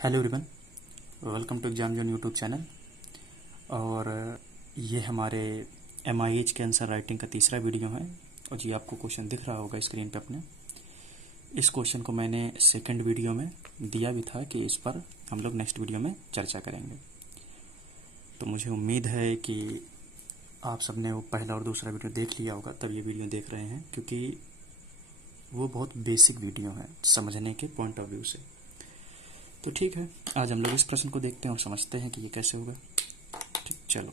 Hello everyone, welcome to exam zone YouTube channel. और ये हमारे MIH के आंसर राइटिंग का तीसरा वीडियो है। और जी आपको क्वेश्चन दिख रहा होगा स्क्रीन पे अपने। इस क्वेश्चन को मैंने सेकंड वीडियो में दिया भी था कि इस पर हम लोग नेक्स्ट वीडियो में चर्चा करेंगे। तो मुझे उम्मीद है कि आप सबने वो पहला और दूसरा वीडियो देख लिया होगा, तब ये वीडियो देख रहे हैं, क्योंकि वो बहुत बेसिक वीडियो है समझने के पॉइंट ऑफ व्यू से। तो ठीक है, आज हम लोग इस प्रश्न को देखते हैं और समझते हैं कि ये कैसे होगा। ठीक, चलो।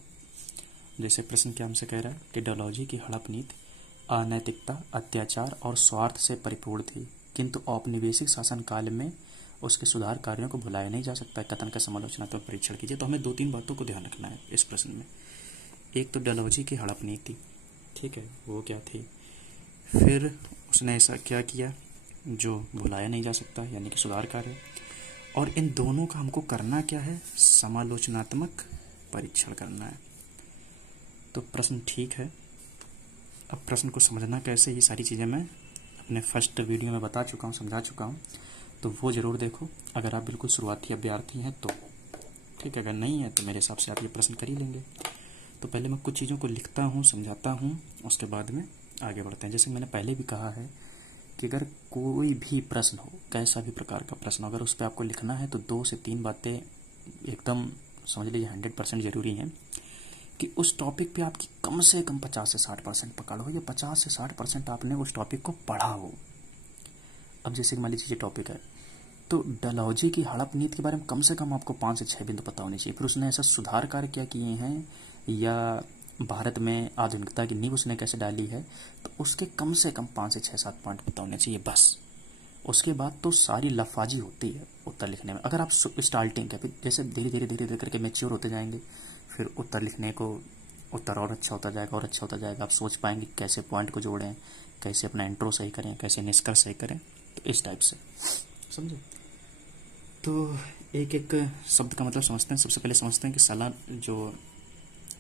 जैसे प्रश्न क्या हमसे कह रहा है कि डलहौजी की हड़प नीति अनैतिकता, अत्याचार और स्वार्थ से परिपूर्ण थी, किंतु औपनिवेशिक शासन काल में उसके सुधार कार्यों को भुलाया नहीं जा सकता। कथन का समालोचनात्मक परीक्षण कीजिए। तो हमें दो तीन बातों को ध्यान रखना है इस प्रश्न में। एक तो डलहौजी की हड़प नीति, ठीक है, वो क्या थी। फिर उसने ऐसा क्या किया जो भुलाया नहीं जा सकता, यानी कि सुधार कार्य। और इन दोनों का हमको करना क्या है, समालोचनात्मक परीक्षण करना है। तो प्रश्न ठीक है। अब प्रश्न को समझना कैसे, ये सारी चीज़ें मैं अपने फर्स्ट वीडियो में बता चुका हूँ, समझा चुका हूँ। तो वो ज़रूर देखो अगर आप बिल्कुल शुरुआती अभ्यर्थी हैं तो। ठीक है, अगर नहीं है तो मेरे हिसाब से आप ये प्रश्न कर ही लेंगे। तो पहले मैं कुछ चीज़ों को लिखता हूँ, समझाता हूँ, उसके बाद में आगे बढ़ते हैं। जैसे मैंने पहले भी कहा है कि अगर कोई भी प्रश्न हो, कैसा भी प्रकार का प्रश्न हो, अगर उस पर आपको लिखना है तो 2 से 3 बातें एकदम समझ लीजिए 100% ज़रूरी हैं कि उस टॉपिक पे आपकी कम से कम 50 से 60% पकड़ हो, या 50 से 60% आपने उस टॉपिक को पढ़ा हो। अब जैसे कि मान लीजिए टॉपिक है, तो डलहौजी की हड़प नीति के बारे में कम से कम आपको 5 से 6 बिंदु पता होने चाहिए। फिर उसने ऐसा सुधार कार्य क्या किए हैं, या भारत में आधुनिकता की नींव उसने कैसे डाली है, तो उसके कम से कम 5 से 6-7 पॉइंट पता होने चाहिए बस। उसके बाद तो सारी लफाजी होती है उत्तर लिखने में। अगर आप स्टार्टिंग के, फिर जैसे धीरे धीरे धीरे धीरे करके मैच्योर होते जाएंगे, फिर उत्तर लिखने को उत्तर और अच्छा होता जाएगा और अच्छा होता जाएगा। आप सोच पाएंगे कैसे पॉइंट को जोड़ें, कैसे अपना इंट्रो सही करें, कैसे निष्कर्ष सही करें। तो इस टाइप से समझे। तो एक एक शब्द का मतलब समझते हैं। सबसे पहले समझते हैं कि जो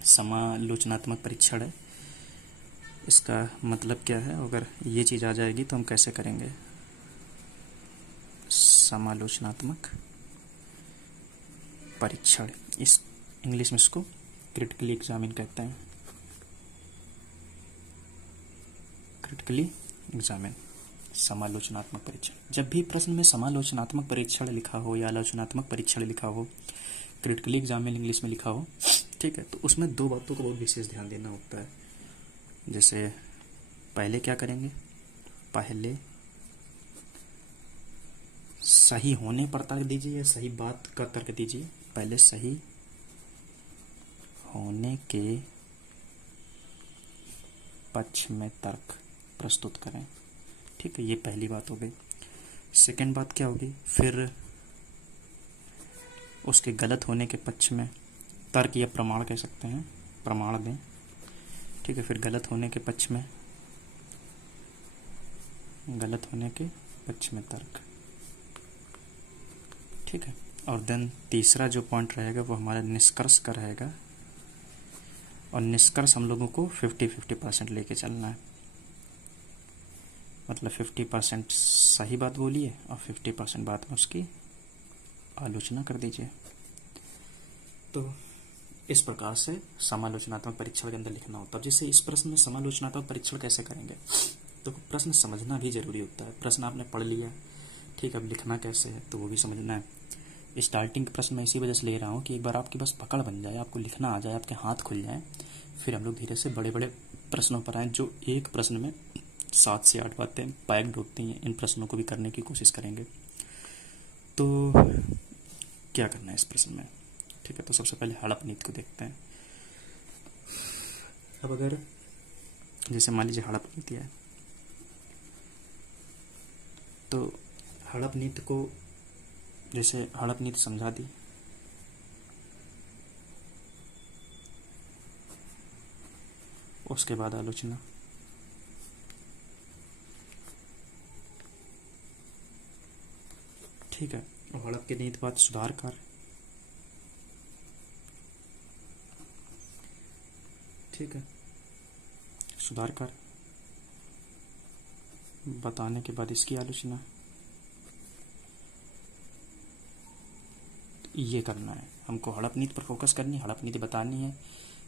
समालोचनात्मक परीक्षण है, इसका मतलब क्या है। अगर ये चीज़ आ जाएगी तो हम कैसे करेंगे। समालोचनात्मक परीक्षण, इस इंग्लिश में इसको क्रिटिकली एग्जामिन कहते हैं। क्रिटिकली एग्जामिन, समालोचनात्मक परीक्षण। जब भी प्रश्न में समालोचनात्मक परीक्षण लिखा हो या आलोचनात्मक परीक्षण लिखा हो, क्रिटिकली एग्जामिन इंग्लिश में लिखा हो, ठीक है, तो उसमें 2 बातों को बहुत विशेष ध्यान देना होता है। जैसे पहले क्या करेंगे, पहले सही होने पर तर्क दीजिए या सही बात का तर्क दीजिए। पहले सही होने के पक्ष में तर्क प्रस्तुत करें। ठीक है, ये पहली बात हो गई। सेकंड बात क्या होगी, फिर उसके गलत होने के पक्ष में तर्क या प्रमाण कह सकते हैं, प्रमाण दें। ठीक है, फिर गलत होने के पक्ष में, गलत होने के पक्ष में तर्क। ठीक है, और देन तीसरा जो पॉइंट रहेगा वो हमारा निष्कर्ष का रहेगा। और निष्कर्ष हम लोगों को 50-50% लेके चलना है। मतलब 50% सही बात बोलिए और 50% बात में उसकी आलोचना कर दीजिए। तो इस प्रकार से समालोचनात्मक परीक्षण के अंदर लिखना होता है। जैसे इस प्रश्न में समालोचनात्मक परीक्षण कैसे करेंगे, तो प्रश्न समझना भी जरूरी होता है। प्रश्न आपने पढ़ लिया, ठीक है, अब लिखना कैसे है तो वो भी समझना है। स्टार्टिंग प्रश्न मैं इसी वजह से ले रहा हूँ कि एक बार आपके पास पकड़ बन जाए, आपको लिखना आ जाए, आपके हाथ खुल जाए, फिर हम लोग धीरे से बड़े बड़े प्रश्नों पर आए, जो एक प्रश्न में 7 से 8 बातें पैक्ड होती हैं। इन प्रश्नों को भी करने की कोशिश करेंगे। तो क्या करना है इस प्रश्न में, ठीक है। तो सबसे पहले हड़प नीति को देखते हैं। अब अगर जैसे मान लीजिए हड़प नीति है, तो हड़प नीति को, जैसे हड़प नीति समझा दी, उसके बाद आलोचना, ठीक है। और हड़प की नीति बाद सुधार कार्य, ठीक है, सुधार कार्य बताने के बाद इसकी आलोचना, ये करना है, हमको हड़प नीति पर फोकस करनी है, हड़प नीति बतानी है,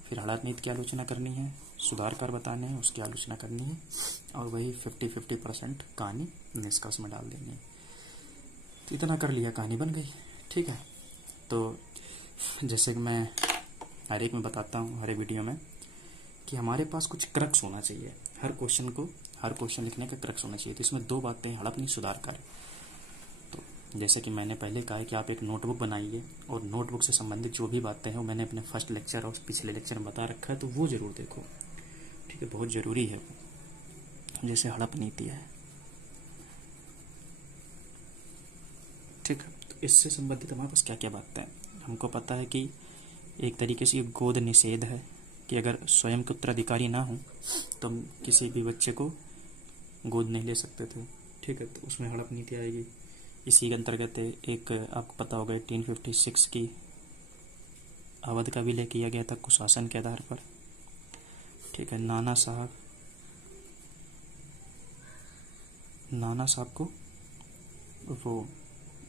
फिर हड़प नीति की आलोचना करनी है, सुधारकार बताने हैं, उसकी आलोचना करनी है, और वही 50-50% कहानी निष्कर्ष में डाल देनी है। तो इतना कर लिया, कहानी बन गई। ठीक है, तो जैसे कि मैं हर एक में बताता हूँ, हर एक वीडियो में, कि हमारे पास कुछ क्रक्स होना चाहिए। हर क्वेश्चन लिखने का क्रक्स होना चाहिए। तो इसमें दो बातें, हड़प नीति, सुधारकार। तो जैसे कि मैंने पहले कहा है कि आप एक नोटबुक बनाइए, और नोटबुक से संबंधित जो भी बातें हैं वो मैंने अपने फर्स्ट लेक्चर और पिछले लेक्चर में बता रखा है, तो वो जरूर देखो। ठीक है, बहुत ज़रूरी है वो। जैसे हड़प नीति है, ठीक है, तो इससे संबंधित हमारे पास क्या क्या बातें हैं। हमको पता है कि एक तरीके से गोद निषेध है, कि अगर स्वयं के उत्तराधिकारी ना हो तो हम किसी भी बच्चे को गोद नहीं ले सकते थे। ठीक है, तो उसमें हड़प नीति आएगी। इसी के अंतर्गत एक आपको पता होगा 1856 की अवध का विलय किया गया था कुशासन के आधार पर। ठीक है, नाना साहब को वो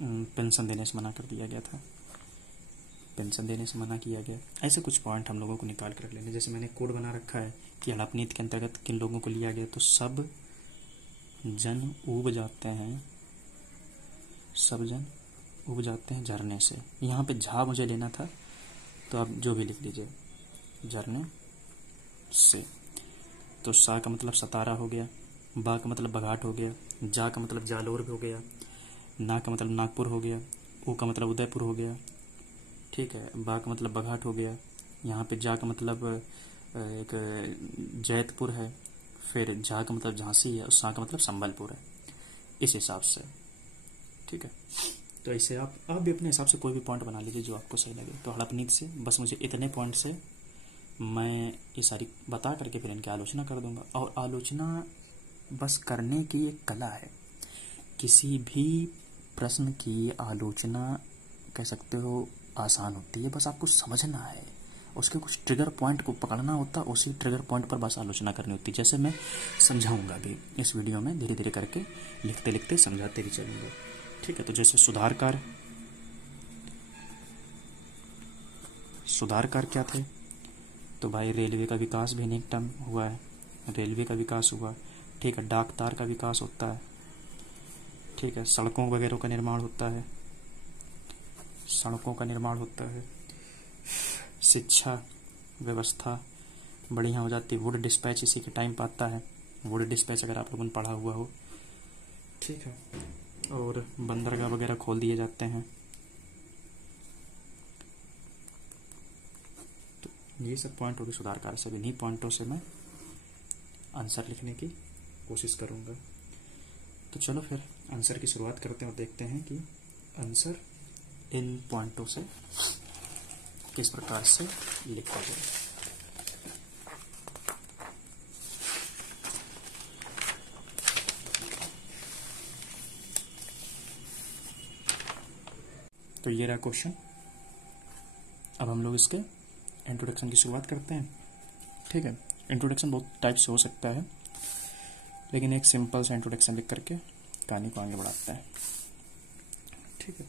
पेंशन देने से मना कर दिया गया था, पेंशन देने से मना किया गया। ऐसे कुछ पॉइंट हम लोगों को निकाल कर रख लेने। जैसे मैंने कोड बना रखा है कि हड़प नीति के अंतर्गत किन लोगों को लिया गया, तो सब जन ऊब जाते हैं झरने से। यहाँ पे झा मुझे लेना था, तो आप जो भी लिख लीजिए, झरने से। तो सा का मतलब सतारा हो गया, बा का मतलब बघाट हो गया, जा का मतलब जालोर हो गया, ना का मतलब नागपुर हो गया, ऊ का मतलब उदयपुर हो गया। ठीक है, बा का मतलब बघाट हो गया, यहाँ पे जा का मतलब एक जैतपुर है, फिर झा का मतलब झांसी है, और सा का मतलब संबलपुर है, इस हिसाब से। ठीक है, तो ऐसे आप भी अपने हिसाब से कोई भी पॉइंट बना लीजिए जो आपको सही लगे। तो हड़प नीति से बस मुझे इतने पॉइंट से मैं ये सारी बता करके फिर इनकी आलोचना कर दूंगा। और आलोचना बस करने की एक कला है। किसी भी प्रश्न की आलोचना कह सकते हो आसान होती है, बस आपको समझना है, उसके कुछ ट्रिगर पॉइंट को पकड़ना होता है, उसी ट्रिगर पॉइंट पर बस आलोचना करनी होती है। जैसे मैं समझाऊंगा भी इस वीडियो में, धीरे धीरे करके लिखते लिखते समझाते भी चलूँगा। ठीक है, तो जैसे सुधारकार क्या थे, तो भाई रेलवे का विकास भी अनेक टर्म हुआ है, रेलवे का विकास हुआ। ठीक है, डाक तार का विकास होता है। ठीक है, सड़कों वगैरह का निर्माण होता है, शिक्षा व्यवस्था बढ़िया हो जाती है। वुड डिस्पैच इसी के टाइम पर आता है, वुड डिस्पैच अगर आप लोगों ने पढ़ा हुआ हो। ठीक है, और बंदरगाह वगैरह खोल दिए जाते हैं। तो ये सब पॉइंट हो गए सुधारकार। सब इन्हीं पॉइंटों से मैं आंसर लिखने की कोशिश करूँगा। तो चलो फिर आंसर की शुरुआत करते हैं और देखते हैं कि आंसर इन पॉइंटों से किस प्रकार से लिखा जाए। तो ये रहा क्वेश्चन। अब हम लोग इसके इंट्रोडक्शन की शुरुआत करते हैं। ठीक है, इंट्रोडक्शन बहुत टाइप से हो सकता है, लेकिन एक सिंपल सा इंट्रोडक्शन लिख करके कहानी को आगे बढ़ाते हैं। ठीक है,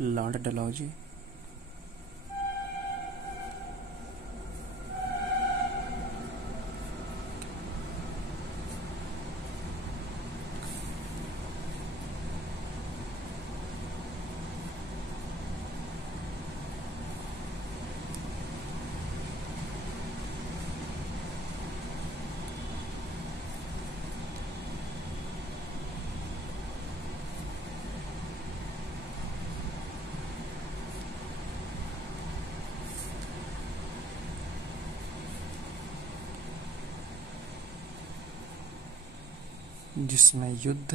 लॉर्ड डलहौजी जिसमें युद्ध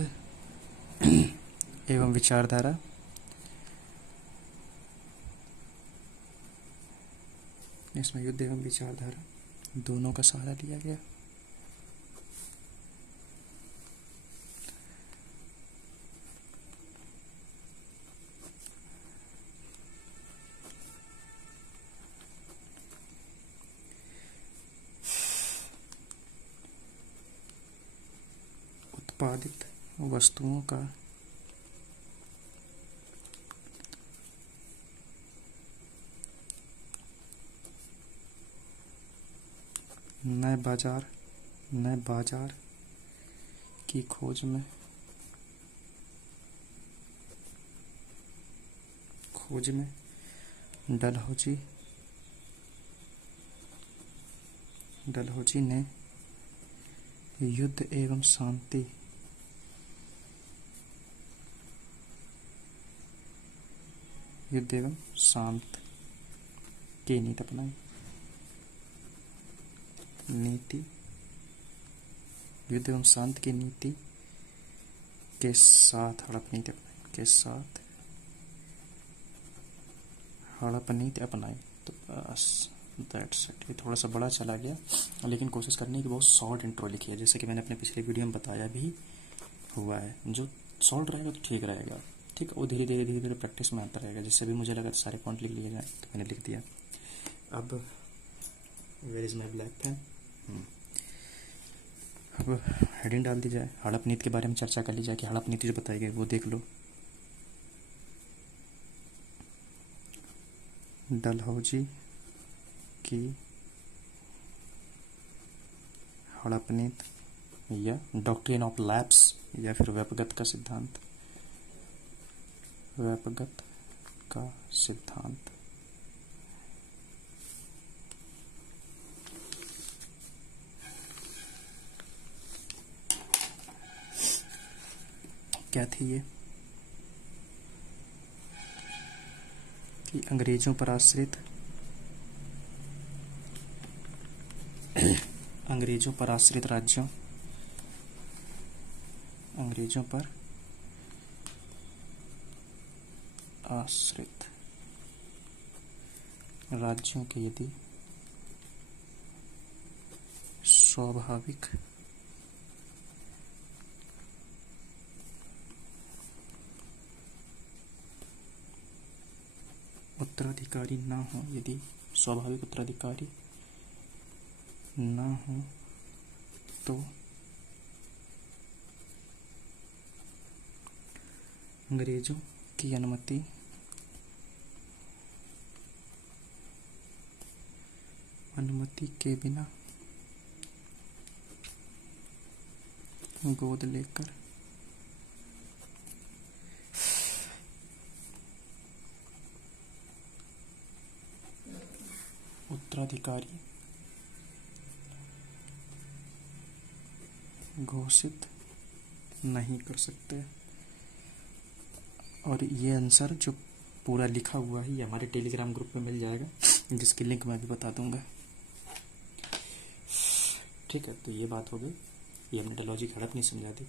एवं विचारधारा दोनों का सहारा लिया गया। उत्पादित वस्तुओं का नए बाजार की खोज में डलहौजी ने युद्ध एवं शांति शांत की नीति अपनाई। युद्ध एवं शांत की नीति के साथ हड़प नीति अपनाई। तो बस दैट्स इट। ये थोड़ा सा बड़ा चला गया, लेकिन कोशिश करनी कि बहुत शॉर्ट इंट्रो लिखी है, जैसे कि मैंने अपने पिछले वीडियो में बताया भी हुआ है। जो शॉर्ट रहेगा तो ठीक रहेगा, ठीक। वो धीरे धीरे प्रैक्टिस में आता रहेगा। जिससे भी मुझे लगा सारे पॉइंट लिख लिए जाए तो मैंने लिख दिया। अब where is my black pen. अब हेडिंग डाल दी जाए, हड़प नीति के बारे में चर्चा कर ली जाए कि हड़प नीति जो बताई गई वो देख लो। डलहौजी की हड़प नीति या डॉक्ट्रिन ऑफ लैप्स या फिर व्यपगत का सिद्धांत। क्या थी ये कि अंग्रेजों पर आश्रित राज्यों के यदि स्वाभाविक उत्तराधिकारी ना हो, यदि स्वाभाविक उत्तराधिकारी ना हो तो अंग्रेजों की अनुमति के बिना गोद लेकर उत्तराधिकारी घोषित नहीं कर सकते। और ये आंसर जो पूरा लिखा हुआ है ये हमारे टेलीग्राम ग्रुप में मिल जाएगा, जिसकी लिंक मैं भी बता दूंगा। ठीक है, तो ये बात हो गई। ये हमने डलहौजी की हड़प नीति समझा दी।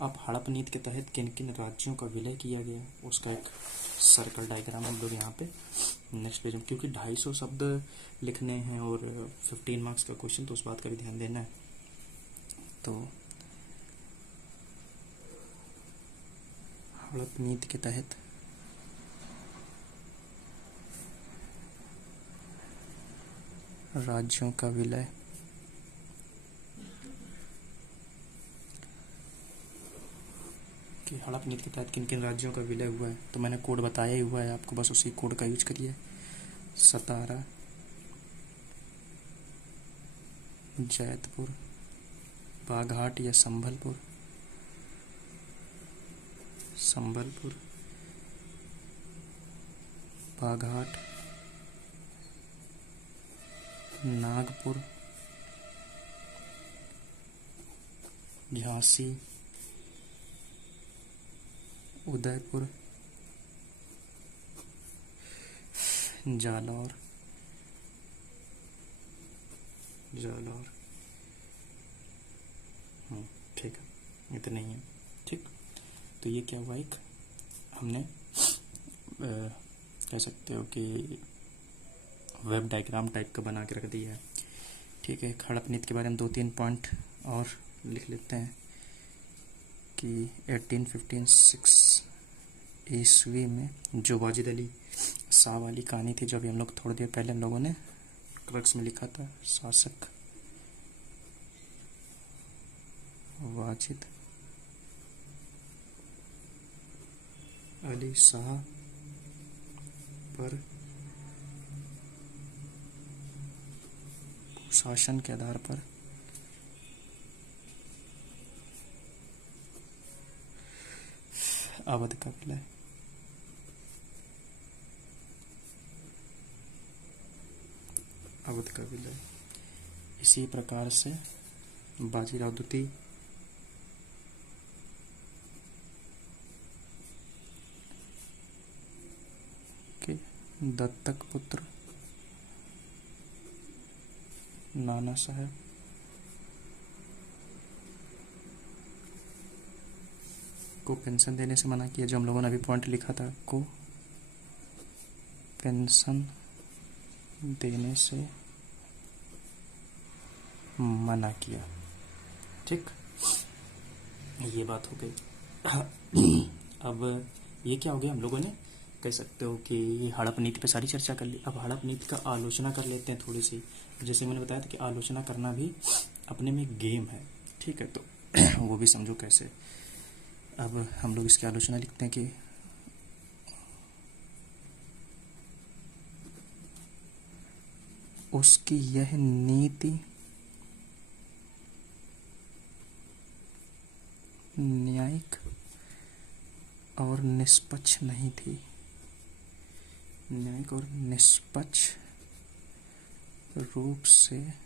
अब हड़प नीति के तहत किन किन राज्यों का विलय किया गया उसका एक सर्कल डायग्राम हम लोग यहाँ पे नेक्स्ट पेज में, क्योंकि 250 शब्द लिखने हैं और 15 मार्क्स का क्वेश्चन, तो उस बात का भी ध्यान देना है। तो हड़प नीति के तहत राज्यों का विलय कि हड़प नीति के तहत किन किन राज्यों का विलय हुआ है, तो मैंने कोड बताया ही हुआ है आपको, बस उसी कोड का यूज करिए। सतारा, जैतपुर, बाघाट या संबलपुर, बाघाट, नागपुर, झांसी, उदयपुर, जालौर, ठीक है, इतना ही है। ठीक, तो ये क्या हुआ, एक हमने कह सकते हो कि वेब डायग्राम टाइप का बना के रख दिया है। ठीक है, हड़प नीति के बारे में 2-3 पॉइंट और लिख लेते हैं कि 1856 ईस्वी में जो वाजिद अली शाह वाली कहानी थी, जो अभी हम लोग थोड़ी देर पहले हम लोगों ने क्रक्स में लिखा था, शासक वाजिद अली शाह पर शासन के आधार पर अवध का विलय। अवध का विलय। इसी प्रकार से बाजीराव द्वितीय के दत्तक पुत्र नाना साहब को पेंशन देने से मना किया। जो हम लोगों ने अभी पॉइंट लिखा था, को पेंशन देने से मना किया। ठीक, ये बात हो गई। अब ये क्या हो गया, हम लोगों ने कह सकते हो कि ये हड़प नीति पे सारी चर्चा कर ली। अब हड़प नीति का आलोचना कर लेते हैं थोड़ी सी। जैसे मैंने बताया था कि आलोचना करना भी अपने में एक गेम है। ठीक है, तो वो भी समझो कैसे। अब हम लोग इसकी आलोचना लिखते हैं कि उसकी यह नीति न्यायिक और निष्पक्ष नहीं थी। न्यायिक और निष्पक्ष रूप से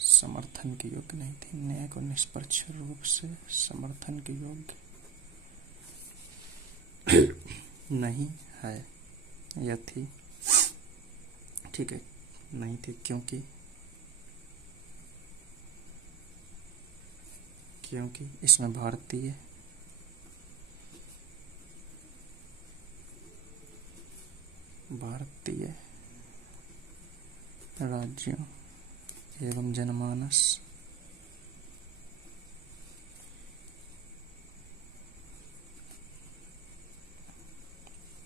समर्थन के योग्य नहीं थी। न्यायिक और निष्पक्ष रूप से समर्थन के योग्य नहीं है या थी। ठीक है, नहीं थी क्योंकि इसमें भारतीय राज्यों एवं जनमानस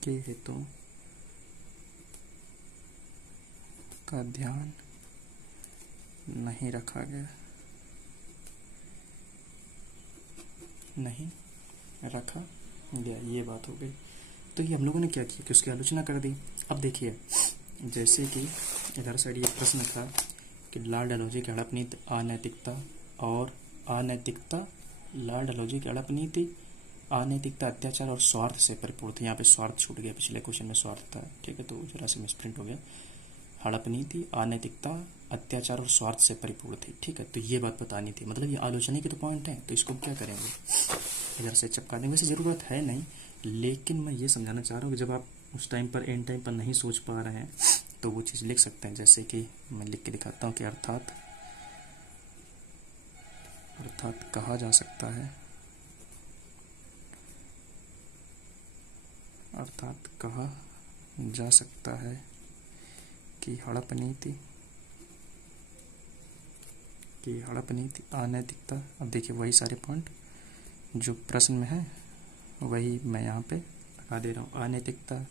के हितों का ध्यान नहीं रखा गया। ये बात हो गई। तो ये हम लोगों ने क्या किया कि उसकी आलोचना कर दी। अब देखिए, जैसे कि इधर साइड ये प्रश्न था कि लॉर्ड डलहौजी की हड़प नीति अनैतिकता लॉर्ड डलहौजी की हड़प नीति अनैतिकता, अत्याचार और स्वार्थ से परिपूर्ण थी। यहाँ पे स्वार्थ छूट गया, पिछले क्वेश्चन में स्वार्थ था। ठीक है, तो जरा से मिसप्रिंट हो गया। हड़प नीति अनैतिकता, अत्याचार और स्वार्थ से परिपूर्ण थी। ठीक है, तो ये बात बतानी थी। मतलब ये आलोचना के तो पॉइंट है, तो इसको क्या करेंगे, इधर से चिपका देंगे। वैसे जरूरत है नहीं, लेकिन मैं ये समझाना चाह रहा हूँ कि जब आप उस टाइम पर एंड टाइम पर नहीं सोच पा रहे हैं तो वो चीज़ लिख सकते हैं। जैसे कि मैं लिख के दिखाता हूँ कि अर्थात कहा जा सकता है, अर्थात कहा जा सकता है कि हड़प नीति अनैतिकता। अब देखिए वही सारे पॉइंट जो प्रश्न में है वही मैं यहाँ पे लगा दे रहा हूँ। अनैतिकता,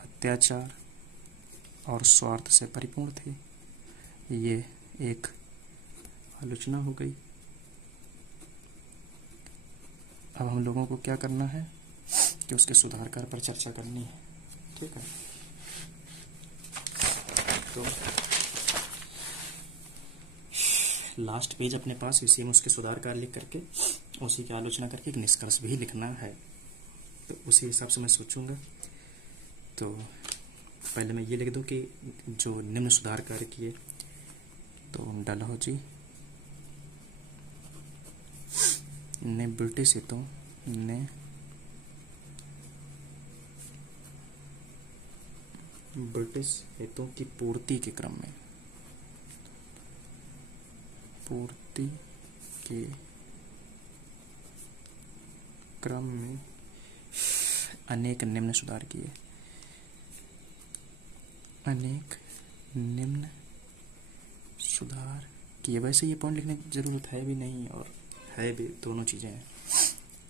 अत्याचार और स्वार्थ से परिपूर्ण थी। ये एक आलोचना हो गई। अब हम लोगों को क्या करना है कि उसके सुधार कार्य पर चर्चा करनी है। ठीक है, तो लास्ट पेज अपने पास, इसी में उसके सुधार कार्य लिख करके उसी की आलोचना करके एक निष्कर्ष भी लिखना है। तो उसी हिसाब से मैं सोचूंगा। तो पहले मैं ये लिख दूं कि जो निम्न सुधार कार्य किए, तो डलहौजी ने ब्रिटिश हितों की पूर्ति के क्रम में अनेक निम्न सुधार किए। वैसे ये पॉइंट लिखने की जरूरत है भी नहीं और है भी, दोनों चीजें हैं।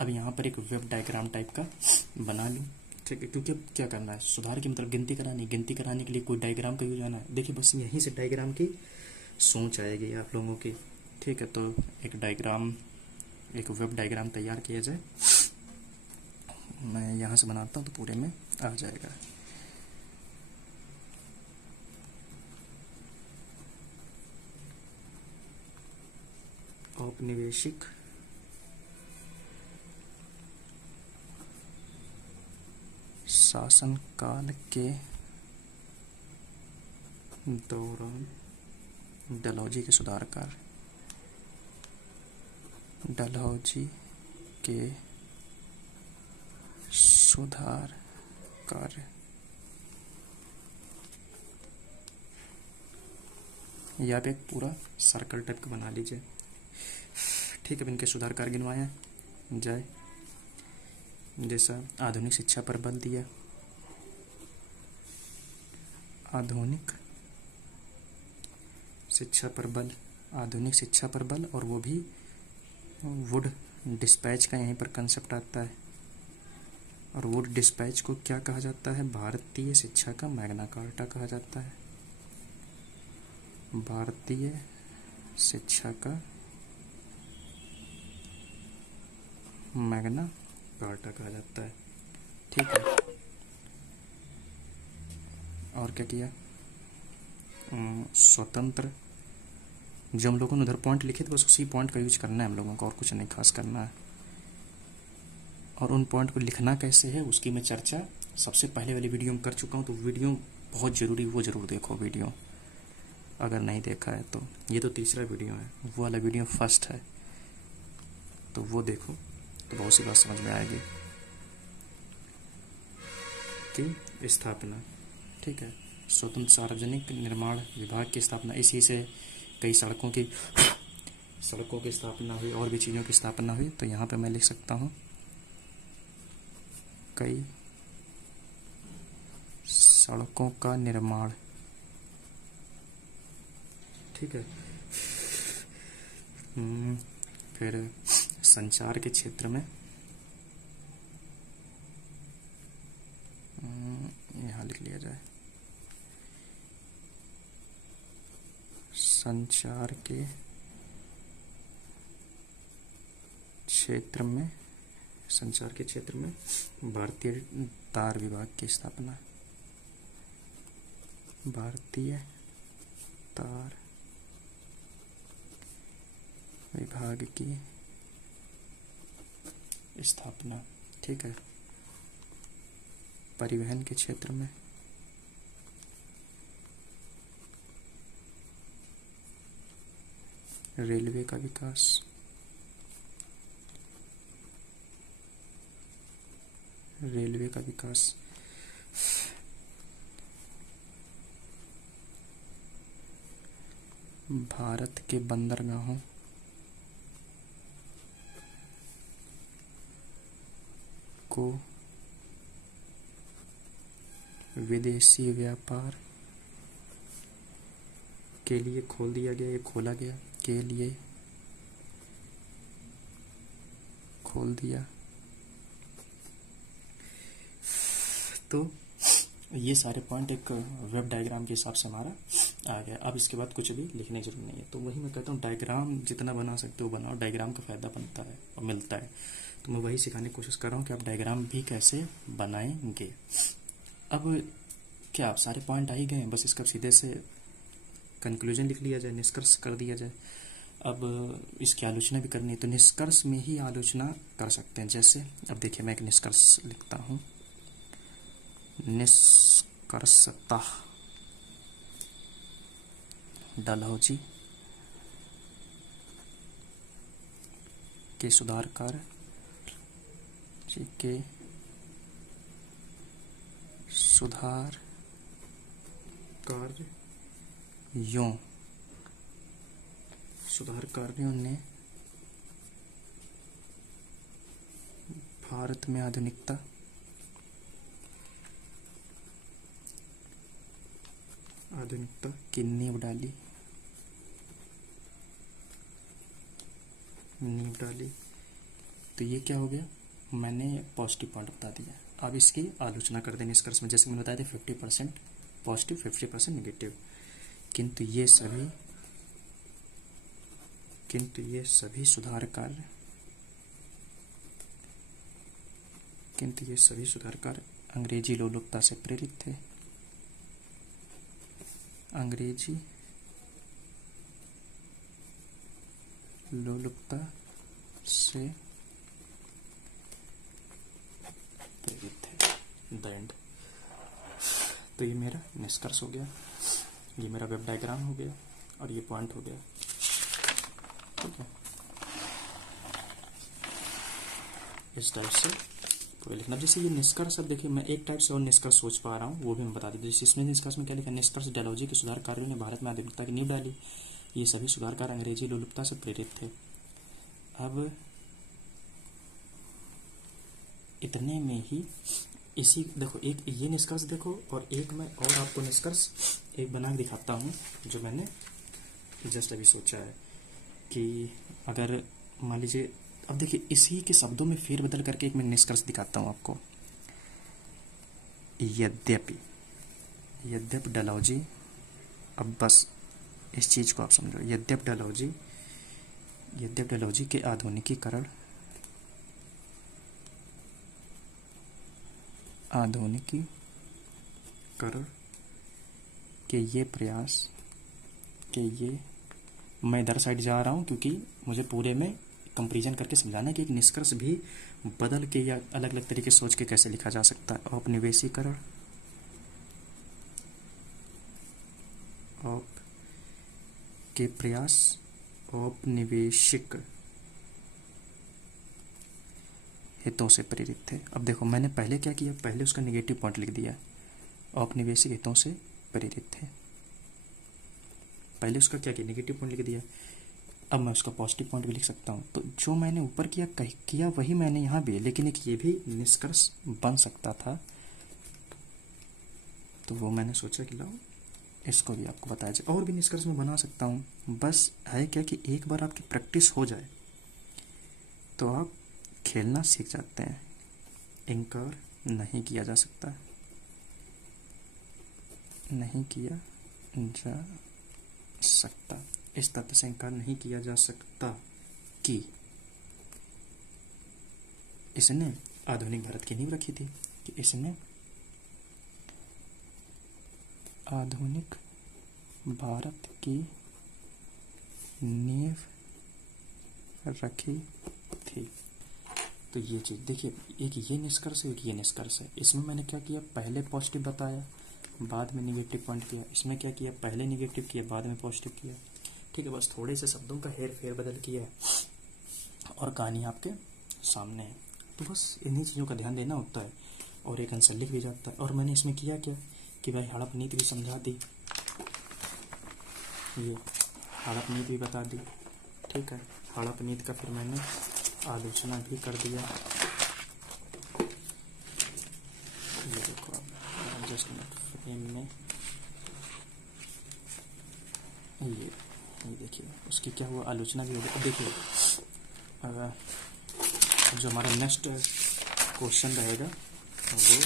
अब यहाँ पर एक वेब डायग्राम टाइप का बना लूँ। ठीक है, क्योंकि अब क्या करना है, सुधार की मतलब गिनती कराने के लिए कोई डायग्राम का यूज आना है। देखिए बस यहीं से डायग्राम की सोच आएगी आप लोगों की। ठीक है, तो एक डायग्राम एक वेब डायग्राम तैयार किया जाए। मैं यहाँ से बनाता हूँ तो पूरे में आ जाएगा। औपनिवेशिक शासनकाल के दौरान डलहौजी के सुधार कार्य, डलहौजी के सुधार कार्य। या पे एक पूरा सर्कल टाइप का बना लीजिए। ठीक है, इनके सुधार कार्य गिनवाया जाए। जैसा आधुनिक शिक्षा पर बल दिया, आधुनिक शिक्षा पर बल, आधुनिक शिक्षा पर बल, और वो भी वुड डिस्पैच का यहीं पर कंसेप्ट आता है। और वुड डिस्पैच को क्या कहा जाता है? भारतीय शिक्षा का मैग्ना कार्टा कहा जाता है। भारतीय शिक्षा का मैग्ना कार्टा कहा जाता है। ठीक है, और क्या किया? स्वतंत्र, जो हम लोगों ने उधर पॉइंट लिखे थे बस उसी पॉइंट का यूज करना है हम लोगों को, और कुछ नहीं खास करना है। और उन पॉइंट को लिखना कैसे है उसकी मैं चर्चा सबसे पहले वाली वीडियो में कर चुका हूँ, तो वीडियो बहुत ज़रूरी, वो ज़रूर देखो वीडियो अगर नहीं देखा है तो। ये तो तीसरा वीडियो है, वो वाला वीडियो फर्स्ट है, तो वो देखो तो बहुत सी बात समझ में आएगी कि स्थापना। ठीक है, स्वतंत्र सार्वजनिक निर्माण विभाग की स्थापना, इसी से कई सड़कों की स्थापना हुई, और भी चीज़ों की स्थापना हुई। तो यहाँ पे मैं लिख सकता हूँ कई सड़कों का निर्माण। ठीक है, फिर संचार के क्षेत्र में यहाँ लिख लिया जाए, संचार के क्षेत्र में भारतीय तार विभाग की स्थापना, भारतीय तार विभाग की स्थापना। ठीक है, परिवहन के क्षेत्र में रेलवे का विकास, भारत के बंदरगाहों को विदेशी व्यापार के लिए खोल दिया गया, ये खोला गया, के लिए खोल दिया। तो ये सारे पॉइंट एक वेब डायग्राम के हिसाब से हमारा आ गया। अब इसके बाद कुछ भी लिखने की जरूरत नहीं है। तो वही मैं कहता हूँ, डायग्राम जितना बना सकते हो बनाओ, डायग्राम का फायदा बनता है और मिलता है। तो मैं वही सिखाने की कोशिश कर रहा हूँ कि आप डायग्राम भी कैसे बनाएंगे। अब क्या आप सारे पॉइंट आ ही गए, बस इसका सीधे से कंक्लूजन लिख लिया जाए, निष्कर्ष कर दिया जाए। अब इसकी आलोचना भी करनी है, तो निष्कर्ष में ही आलोचना कर सकते हैं। जैसे अब देखिए, मैं एक निष्कर्ष लिखता हूँ, निष्कर्षतः डलहौजी के सुधार कार्य सुधार कार्यों ने भारत में आधुनिकता की नींव डाली। तो ये क्या हो गया, मैंने पॉजिटिव पॉइंट बता दिया। अब इसकी आलोचना कर दें निष्कर्ष में, जैसे मैंने बताया था 50% पॉजिटिव 50% नेगेटिव। किंतु ये सभी सुधार कार्य किंतु ये सभी सुधारकार अंग्रेजी लोलुपता से प्रेरित थे। अंग्रेजी लोलुपता से प्रेरित थे। The end. तो ये मेरा निष्कर्ष हो गया, ये मेरा वेब डायग्राम हो गया और ये पॉइंट हो गया। ठीक है, इस टाइप से पूरे लिखना। जैसे ये निष्कर्ष, अब देखिए मैं एक टाइप से और निष्कर्ष सोच पा रहा हूँ, वो भी मैं बता देता हूँ। जैसे इसमें निष्कर्ष में क्या लिखा, निष्कर्ष डलहौजी के सुधार कार्यों ने भारत में आधुनिकता की नींव डाली। ये सभी सुधार कार्य अंग्रेजी लोलुपता से प्रेरित थे। अब इतने में ही इसी देखो, एक ये निष्कर्ष देखो और एक मैं और आपको निष्कर्ष एक बना के दिखाता हूँ, जो मैंने जस्ट अभी सोचा है कि अगर मान लीजिए, अब देखिए इसी के शब्दों में फेर बदल करके एक मैं निष्कर्ष दिखाता हूँ आपको। यद्यपि डलहौजी, अब बस इस चीज को आप समझो, यद्यपि डलहौजी के आधुनिकीकरण के ये प्रयास के ये, मैं इधर साइड जा रहा हूँ क्योंकि मुझे पूरे में कंपैरिजन करके समझाना है कि एक निष्कर्ष भी बदल के या अलग अलग तरीके से सोच के कैसे लिखा जा सकता है। औपनिवेशीकरण के प्रयास औपनिवेशिक हितों से प्रेरित थे। अब देखो मैंने पहले क्या किया, पहले उसका नेगेटिव पॉइंट लिख दिया, औपनिवेशिक हितों से प्रेरित थे। पहले उसका क्या किया, नेगेटिव पॉइंट लिख दिया। अब मैं उसका पॉजिटिव पॉइंट भी लिख सकता हूँ। तो जो मैंने ऊपर किया वही मैंने यहाँ भी, लेकिन एक ये भी निष्कर्ष बन सकता था, तो वो मैंने सोचा कि लाओ इसको भी आपको बताया जाए। और भी निष्कर्ष मैं बना सकता हूँ, बस है क्या कि एक बार आपकी प्रैक्टिस हो जाए तो आप खेलना सीख जाते हैं। इनकार नहीं किया जा सकता, नहीं किया जा सकता, इस तथ्य से इनकार नहीं किया जा सकता कि इसने आधुनिक भारत की नींव रखी थी, कि इसने आधुनिक भारत की नींव रखी थी। तो ये चीज देखिए, एक ये निष्कर्ष है, एक ये निष्कर्ष है। इसमें मैंने क्या किया, पहले पॉजिटिव बताया, बाद में निगेटिव पॉइंट किया। इसमें क्या किया, पहले निगेटिव किया, बाद में पॉजिटिव किया। ठीक है, बस थोड़े से शब्दों का हेर फेर बदल किया और कहानी आपके सामने है। तो बस इन्हीं चीज़ों का ध्यान देना होता है और एक आंसर लिख भी जाता है। और मैंने इसमें किया क्या कि भाई हड़प नीति भी समझा दी, ये हड़प नीति भी बता दी। ठीक है, हड़प नीति का फिर मैंने आलोचना भी कर दिया। ये देखो आप जस्ट फ्रेम में ये देखिए, उसकी क्या हुआ, आलोचना भी हो गई। अब देखिए जो हमारा नेक्स्ट क्वेश्चन रहेगा वो ये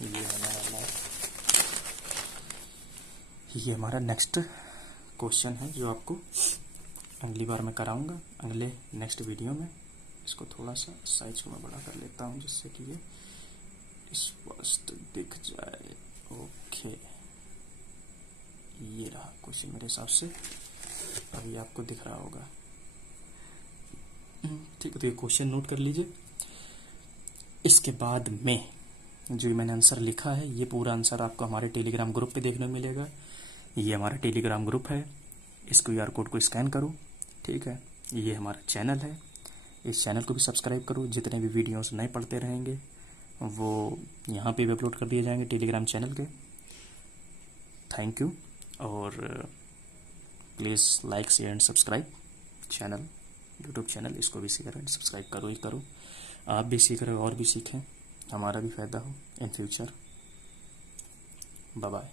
होने वाला है। ये हमारा नेक्स्ट क्वेश्चन है जो आपको अगली बार मैं कराऊंगा, अगले नेक्स्ट वीडियो में। इसको थोड़ा सा साइज को मैं बड़ा कर लेता हूँ जिससे कि ये स्पष्ट दिख जाए। ओके, ये रहा क्वेश्चन मेरे हिसाब से, अभी आपको दिख रहा होगा। ठीक है, तो ये क्वेश्चन नोट कर लीजिए। इसके बाद में जो मैंने आंसर लिखा है, ये पूरा आंसर आपको हमारे टेलीग्राम ग्रुप पे देखने मिलेगा। ये हमारा टेलीग्राम ग्रुप है, इस QR कोड को स्कैन करो। ठीक है, ये हमारा चैनल है, इस चैनल को भी सब्सक्राइब करो। जितने भी वीडियोस नए पढ़ते रहेंगे वो यहाँ पे भी अपलोड कर दिए जाएंगे टेलीग्राम चैनल के। थैंक यू, और please like share and subscribe channel, YouTube channel, इसको भी शेयर एंड सब्सक्राइब करो ही करो। आप भी सीख रहे हो और भी सीखें, हमारा भी फायदा हो इन फ्यूचर। Bye bye.